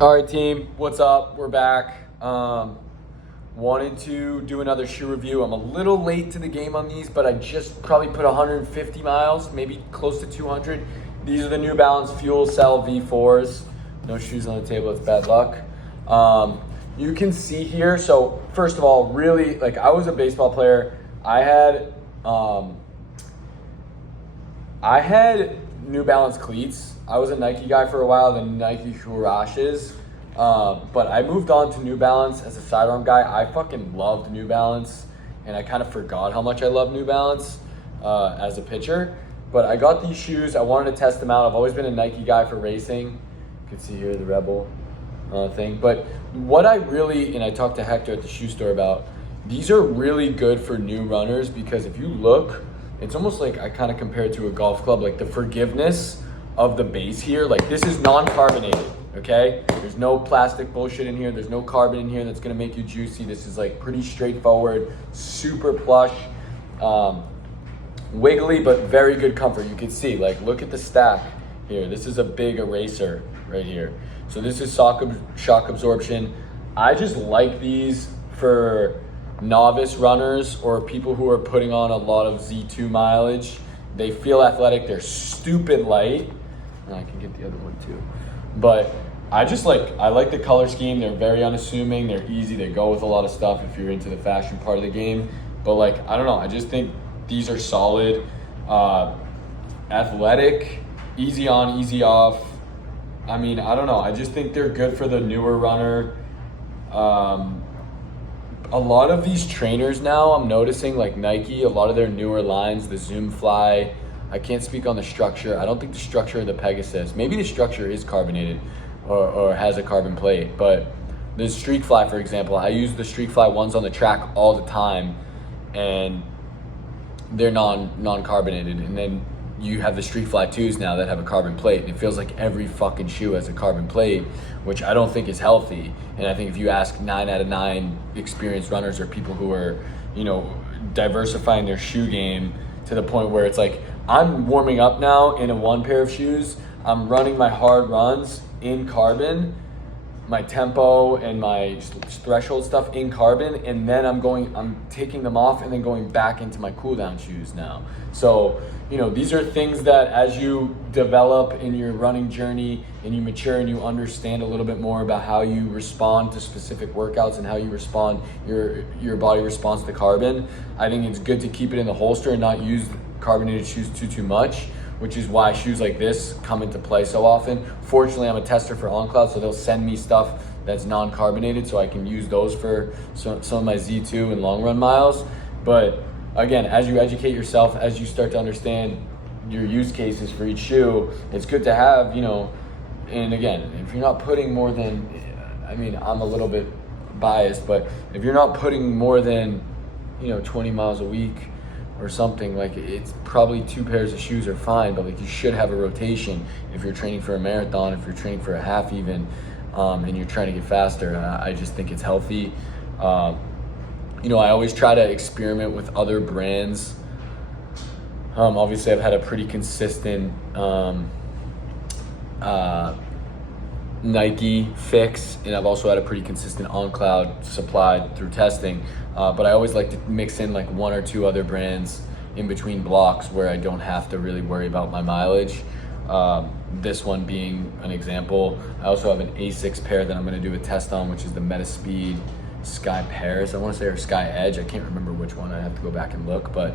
All right, team, what's up? We're back. Wanted to do another shoe review. I'm a little late to the game on these, but I just probably put 150 miles, maybe close to 200. These are the New Balance FUELCELL V4s. No shoes on the table, it's bad luck. You can see here, so first of all, really, like I was a baseball player. I had New Balance cleats. I was a Nike guy for a while, the Nike Huaraches. But I moved on to New Balance as a sidearm guy. I fucking loved New Balance, and I kind of forgot how much I love New Balance as a pitcher. But I got these shoes. I wanted to test them out. I've always been a Nike guy for racing. You can see here the Rebel thing. But what I really, and I talked to Hector at the shoe store about, these are really good for new runners because if you look, it's almost like I kind of compare it to a golf club, like the forgiveness of the base here. Like this is non-carbonated, okay? There's no plastic bullshit in here. There's no carbon in here that's gonna make you juicy. This is like pretty straightforward, super plush, wiggly, but very good comfort. You can see, like, look at the stack here. This is a big eraser right here. So this is shock absorption. I just like these for novice runners or people who are putting on a lot of Z2 mileage. They feel athletic, they're stupid light. And I can get the other one too. But I like the color scheme. They're very unassuming, they're easy, they go with a lot of stuff if you're into the fashion part of the game. But like, I don't know, I just think these are solid, athletic, easy on, easy off. I mean, I don't know, I just think they're good for the newer runner. A lot of these trainers now, I'm noticing, like Nike, a lot of their newer lines, the Zoom Fly, I can't speak on the structure. I don't think the structure of the Pegasus, maybe the structure is carbonated or has a carbon plate, but the Streak Fly, for example, I use the Streak Fly ones on the track all the time and they're non-carbonated. And then you have the Streak Fly 2s now that have a carbon plate, and it feels like every fucking shoe has a carbon plate, which I don't think is healthy. And I think if you ask 9 out of 9 experienced runners or people who are, diversifying their shoe game to the point where it's like, I'm warming up now in a one pair of shoes, I'm running my hard runs in carbon, my tempo and my threshold stuff in carbon, and then I'm taking them off and then going back into my cool down shoes now. So, these are things that as you develop in your running journey and you mature and you understand a little bit more about how you respond to specific workouts and how you respond, your body responds to carbon, I think it's good to keep it in the holster and not use carbonated shoes too much, which is why shoes like this come into play so often. Fortunately, I'm a tester for OnCloud, so they'll send me stuff that's non-carbonated so I can use those for some of my Z2 and long run miles. But again, as you educate yourself, as you start to understand your use cases for each shoe, it's good to have, and again, if you're not putting more than, I'm a little bit biased, but if you're not putting more than, 20 miles a week or something, like it's probably 2 pairs of shoes are fine, but like you should have a rotation if you're training for a marathon, if you're training for a half even, and you're trying to get faster. I just think it's healthy. I always try to experiment with other brands. Obviously I've had a pretty consistent Nike fix, and I've also had a pretty consistent OnCloud supplied through testing. But I always like to mix in like 1 or 2 other brands in between blocks where I don't have to really worry about my mileage. This one being an example. I also have an A6 pair that I'm gonna do a test on, which is the Metaspeed Sky Paris, I want to say, or Sky Edge. I can't remember which one. I have to go back and look. But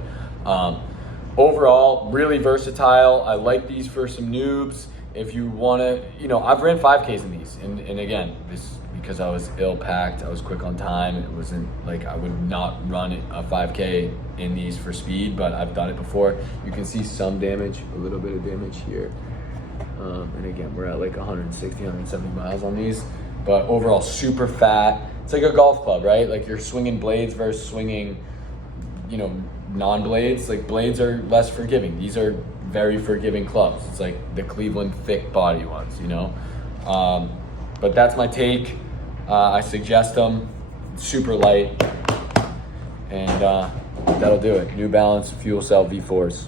overall, really versatile. I like these for some noobs. If you want to, I've ran 5Ks in these. And again, this because I was ill-packed. I was quick on time. It wasn't like I would not run a 5K in these for speed, but I've done it before. You can see some damage, a little bit of damage here. And again, we're at like 160, 170 miles on these. But overall, super fat. It's like a golf club, right? Like you're swinging blades versus swinging, non-blades. Like blades are less forgiving. These are very forgiving clubs. It's like the Cleveland thick body ones, But that's my take. I suggest them. Super light. And that'll do it. New Balance FUELCELL V4s.